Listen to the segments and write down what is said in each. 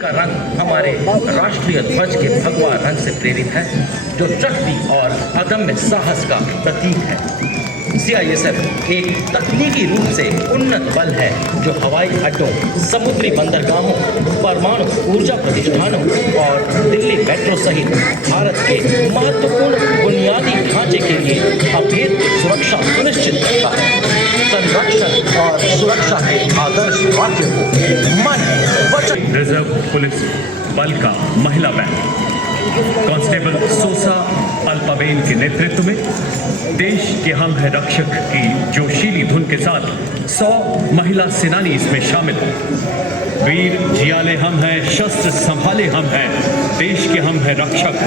का रंग हमारे राष्ट्रीय ध्वज के भगवा रंग से प्रेरित है, जो शक्ति और अदम्य साहस का प्रतीक है। CISF एक तकनीकी रूप से उन्नत बल है जो हवाई अड्डों, समुद्री बंदरगाहों, परमाणु ऊर्जा प्रतिष्ठानों और दिल्ली मेट्रो सहित भारत के महत्वपूर्ण बुनियादी ढांचे के लिए अभेद्य सुरक्षा सुनिश्चित करता है। संरक्षण और सुरक्षा के आदर्श वाक्य को मन वचन। रिजर्व पुलिस बल का महिला बैंड कांस्टेबल सोसा अल्पाबेन के नेतृत्व में देश के हम है रक्षक की जोशीली धुन के साथ 100 महिला सेनानी इसमें शामिल हैं। वीर जियाले हम हैं, शस्त्र संभाले हम हैं, देश के हम है रक्षक,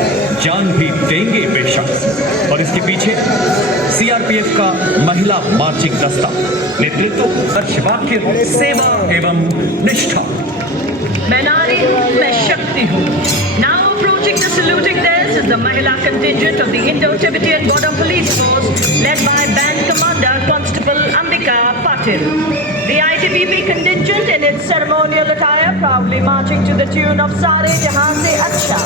जान भी देंगे बेशक। और इसके पीछे CRPF का महिला मार्चिंग दस्ता, नेतृत्व हर्षवाक्य सेवा एवं निष्ठा। मैं नारी हूँ, मैं शक्ति हूँ। Now approaching the saluting desk is the Mahila contingent of the Indo-Tibetan Border Police Force, led by Band Commander Constable Ambika Patil. The ITBP contingent, in its ceremonial attire, proudly marching to the tune of Sare Jahan Se Acha.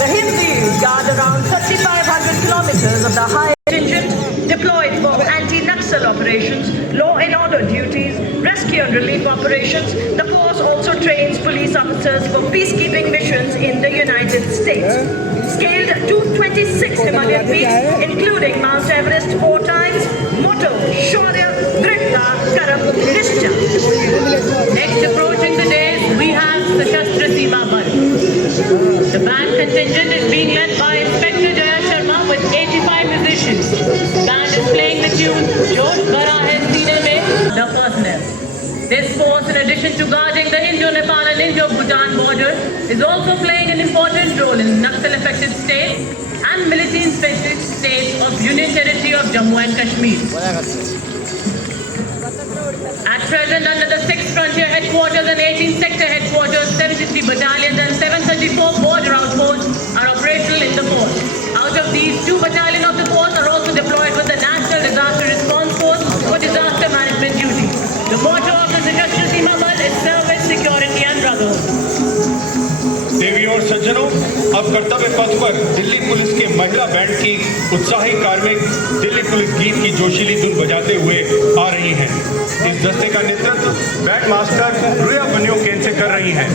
The Hindus guard around 3,500 kilometers of the high contingent, deployed for anti-Naxal operations, law and order duties, rescue and relief operations. The force also trains police officers for peacekeeping missions in the United States. Scaled 226 Himalayan peaks, including Mount Everest 4 times, motto Shaurya, Drita, Karam, Nishcha. Next approaching the dais, we have Sashastra Seema Bal. The band contingent is being led by Inspector Jaya Sharma with 85 musicians. Band is playing the tune Josh Bhara Hai Seene Mein. The personnel. This force, in addition to guarding the Indo-Nepal and Indo-Bhutan border, is also playing an important role in Naxal-affected states and military-infested states of Union Territory of Jammu and Kashmir. At present, under the 6th Frontier Headquarters and 18th Sector Headquarters, 73 battalions and 734 border outposts are operational in the force. Out of these, 2 battalions of the force are also deployed with the National Disaster Response Force for disaster management duties. The motto of the Sashastra Seema Bal is service, security and brotherhood. देवी और सज्जनों, अब कर्तव्य पथ पर Delhi police के महिला band की उत्साही कार्मिक दिल्ली पुलिस गीत की जोशीली धुन बजाते हुए आ रही हैं। इस दस्ते का नेतृत्व बैंड मास्टर रुया बनियो केन से कर रही हैं।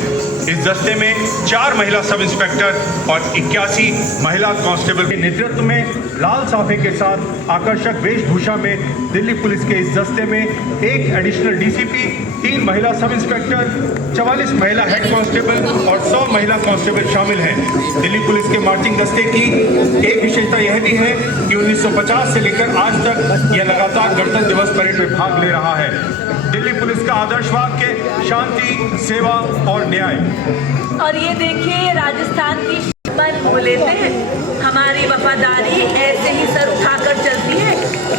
इस दस्ते में 4 महिला सब इंस्पेक्टर और 81 महिला कांस्टेबल के नेतृत्व में लाल साफे के साथ आकर्षक वेशभूषा में दिल्ली पुलिस के इस दस्ते में 1 एडिशनल DCP, 3 महिला सब इंस्पेक्टर, 44 महिला हेड कांस्टेबल और 100 महिला कांस्टेबल शामिल हैं। दिल्ली पुलिस के मार्चिंग दस्ते की एक विशेषता यह भी है कि 1950 से लेकर आज तक यह लगातार गणतंत्र दिवस परेड में भाग ले रहा है। दिल्ली पुलिस का आदर्श वाक्य शांति, सेवा और न्याय। और ये देखिए, राजस्थान की पर वो लेते हैं, हमारी वफादारी ऐसे ही सर उठाकर चलती है।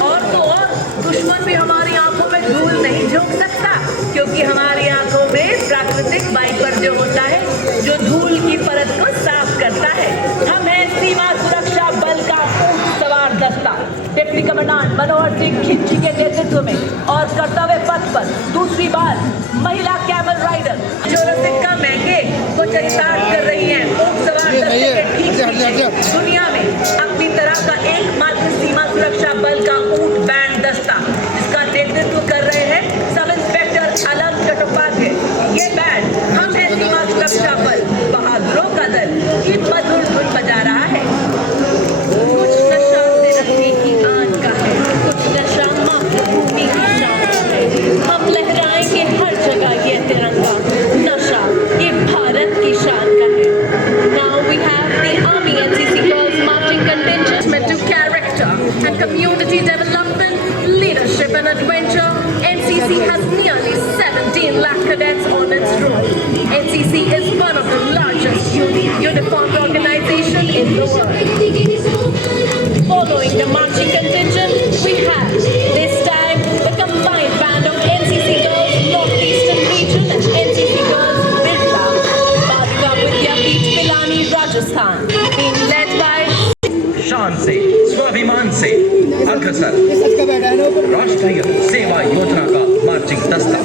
और तो और दुश्मन भी हमारी आंखों में धूल नहीं झोंक सकता, क्योंकि हमारी आंखों में प्राकृतिक वाइपर जो होता है, जो धूल की परत को साफ करता है। हम हैं सीमा सुरक्षा बल का ऊंट सवार दस्ता, डिप्टी कमांडेंट मनोहर सिंह खिंची के नेतृत्व में, और कर्तव्य पथ पर दूसरी बार महिला कैमल राइडर जो रसिका महंगे को चरितार्थ कर रही है। ऊंट सवार दस्ते के ठीक पीछे दुनिया में अपनी तरह का एकमात्र सीमा सुरक्षा बल का ऊंट बैंड दस्ता, जिसका नेतृत्व कर रहे हैं सब इंस्पेक्टर अलम चट्टोपाध्याय। ये बैंड हम है सीमा सुरक्षा बल, बहादुरों का दल की मधुर धुन बजा रहा है। कुछ नशा तिरंगे की आन का है, कुछ नशा मातृभूमि की शान का है। हम लहराएंगे हर जगह ये तिरंगा, नशा ये भारत की शान का है। Now we have the Army NCC Girls Marching Contingent to character and community development, leadership and adventure. NCC has nearly 17 lakh cadets on its roll. NCC is one of the largest uniformed organization in the world. Following the marching contingent, we have this time the combined band of NCC Girls Northeastern Region and NCC Girls Birla, Badika Vidyapeeth Pilani, Rajasthan, being led by शान से, स्वाभिमान से अग्रसर राष्ट्रीय सेवा योजना का marching दस्ता।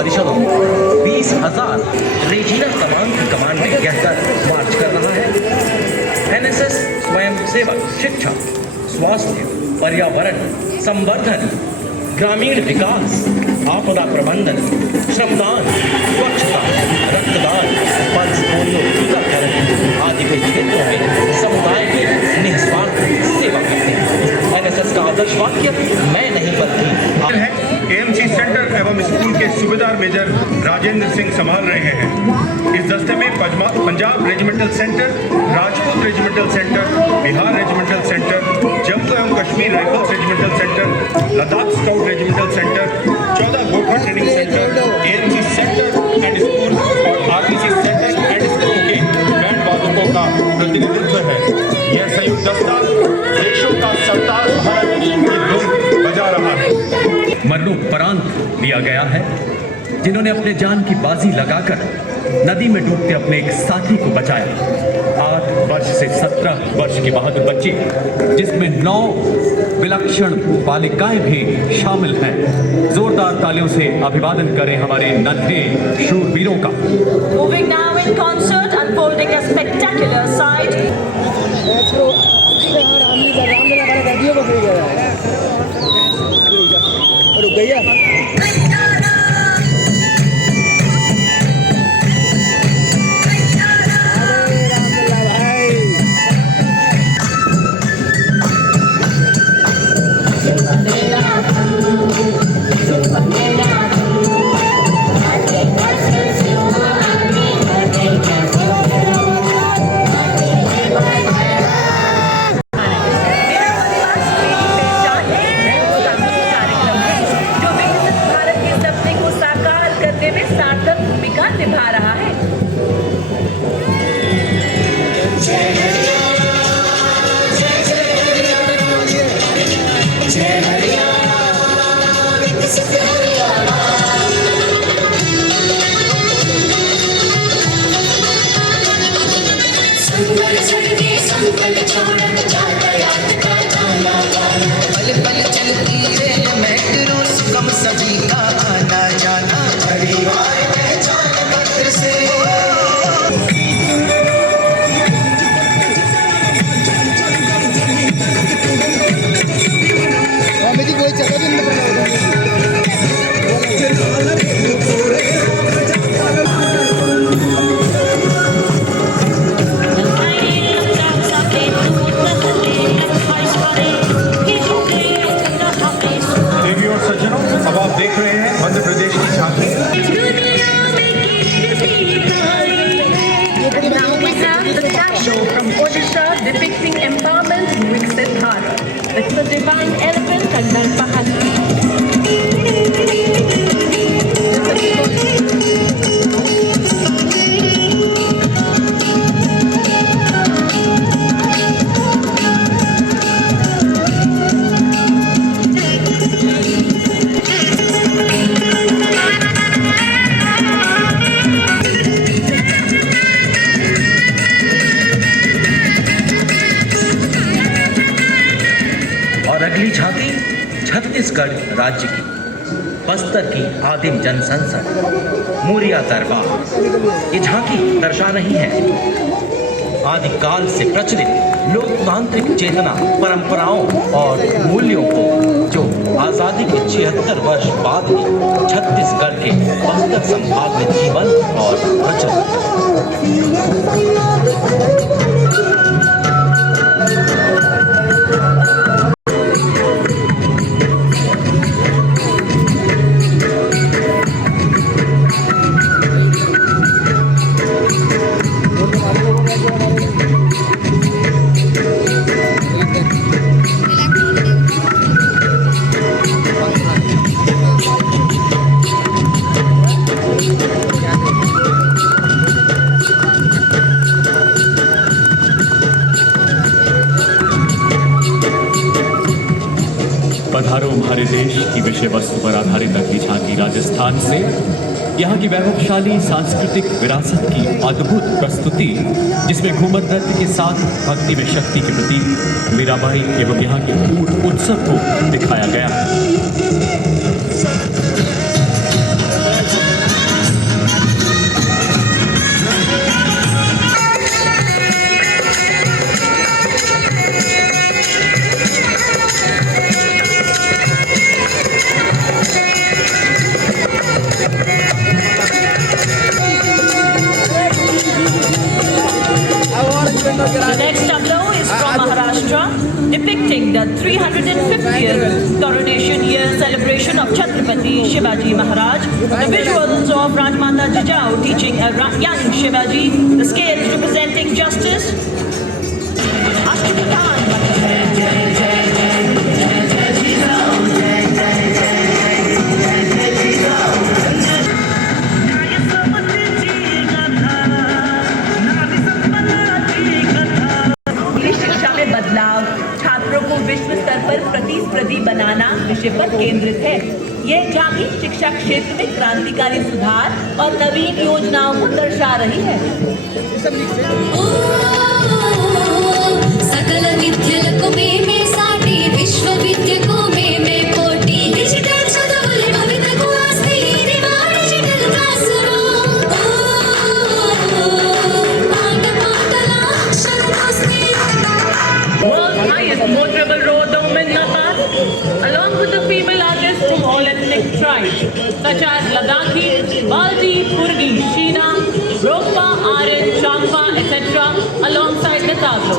परिषदों 20,000 रीजनल कमान की कमान में कहकर मार्च कर रहा है। एनएसएस स्वयं सेवक शिक्षा, स्वास्थ्य, पर्यावरण संवर्धन, ग्रामीण विकास, आपदा प्रबंधन, श्रमदान, स्वच्छता, रक्तदान, पल्स पोलियो टीकाकरण आदि के क्षेत्रों में समुदाय की निस्वार्थ सेवा करते हैं। एनएसएस का आदर्श वाक्य मैं नहीं बल्कि है। एएमसी सेंटर एवं स्कूल के सूबेदार मेजर राजेंद्र सिंह संभाल रहे हैं। इस दस्ते में Punjab regimental centre, Rajput regimental centre, Bihar regimental centre, Jammu एवं Kashmir rifles regimental centre, Ladakh scout regimental centre, 14 Gorkha training centre, AMC centre and school और आरपीसी सेंटर एंड स्कूल के बैंड वादकों का प्रतिनिधित्व है। यह संयुक्त दस्ता देशों का सरदार भारत की धुन बजा रहा है। मरणोपरांत लिया गया है, जिन्होंने अपने जान की बाजी लगाकर नदी में डूबते अपने एक साथी को बचाया। 8 वर्ष से 17 वर्ष के बहादुर बच्चे, जिसमें 9 विलक्षण बालिकाएं भी शामिल हैं। जोरदार तालियों से अभिवादन करें हमारे नन्हे शूरवीरों का। Moving now in concert, unfolding a spectacular sight. निभा रहा है। पल पल चलती रेल मेट्रो, सुगम सभी का आना जाना, परिवार पहचान पत्र से। अब आप देख रहे हैं मध्य प्रदेश की झांकी। Show from Odisha depicting empowerment Viksit Bharat. It's the divine elephant and Dalpahani. और अगली झांकी छत्तीसगढ़ राज्य की बस्तर की आदिम जनसंसद मूरिया दरबार। ये झांकी दर्शा रही है आदिकाल से प्रचलित लोकतांत्रिक चेतना, परंपराओं और मूल्यों को, जो आज़ादी के 76 वर्ष बाद भी छत्तीसगढ़ के बस्तर संभाग में जीवन और प्रचलित। पधारो हमारे देश की विषय वस्तु पर आधारित अगली झांकी राजस्थान से। यहाँ की वैभवशाली सांस्कृतिक विरासत की अद्भुत प्रस्तुति, जिसमें घूमर नृत्य के साथ भक्ति में शक्ति के प्रतीक मीराबाई एवं यहाँ के ऊट उत्सव को दिखाया गया है। Shivaji Maharaj. The visuals of Rajmata Jijao teaching a young Shivaji the scales representing justice. शिक्षा में बदलाव, छात्रों को विश्व स्तर पर प्रतिस्पर्धी बनाना विषय पर केंद्रित है। यह झांकी शिक्षा क्षेत्र में क्रांतिकारी सुधार और नवीन योजनाओं को दर्शा रही है। सकल विद्यలకు మేమే సాటి విశ్వ విద్యకు మేమే పోటీ డిజిటల్ చదువుల భవితకు ఆస్తి ఇది మా డిజిటల్ క్లాస్ రూమ్ పాఠల అక్షరదోస్తి World's highest motorable road, the Umedla Pass, along with the female artists from all ethnic tribes such as Ladakhi, Balti, Purgi, Sheena, Rokpa, Aryan, Champa, etc. alongside the Taglo.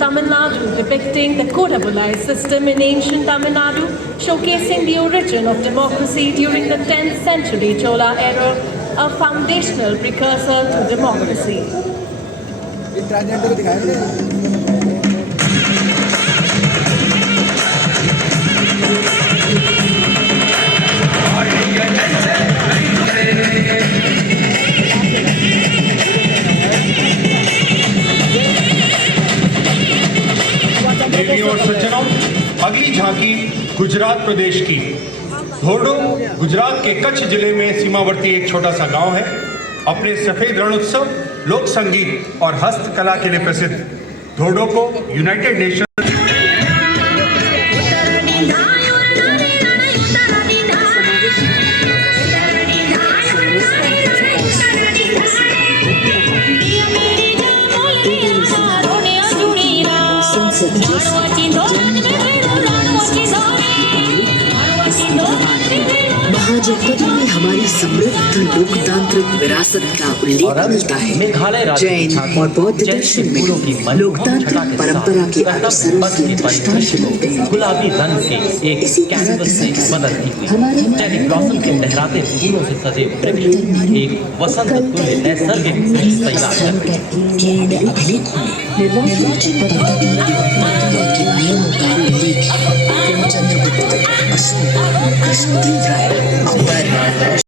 Tamil Nadu depicting the Kodavulai system in ancient Tamil Nadu, showcasing the origin of democracy during the 10th century Chola era, a foundational precursor to democracy. देवियों और सज्जनों, अगली झांकी गुजरात प्रदेश की। धोर्डो गुजरात के कच्छ जिले में सीमावर्ती एक छोटा सा गांव है। अपने सफेद रण उत्सव, लोक संगीत और हस्तकला के लिए प्रसिद्ध धोर्डो को यूनाइटेड नेशन महाजनपद में हमारी समृद्ध लोकतांत्रिक विरासत का उल्लेख मिलता है। जैन और बौद्ध दर्शन में लोकतांत्रिक परंपरा के अनुसरण की दृष्टांत मिलते हैं। गुलाबी रंग के एक कैनवस से बदलती हुई चेरी ब्लॉसम के लहराते फूलों से सजे वृक्ष एक वसंत तुल्य नैसर्गिक दृश्य तैयार करते हैं। जैन अभिलेख में निर्वाचित के नियमों का उल्लेख प्रेमचंद्र गुप्त, अशोक, कृष्णदेव राय, अकबर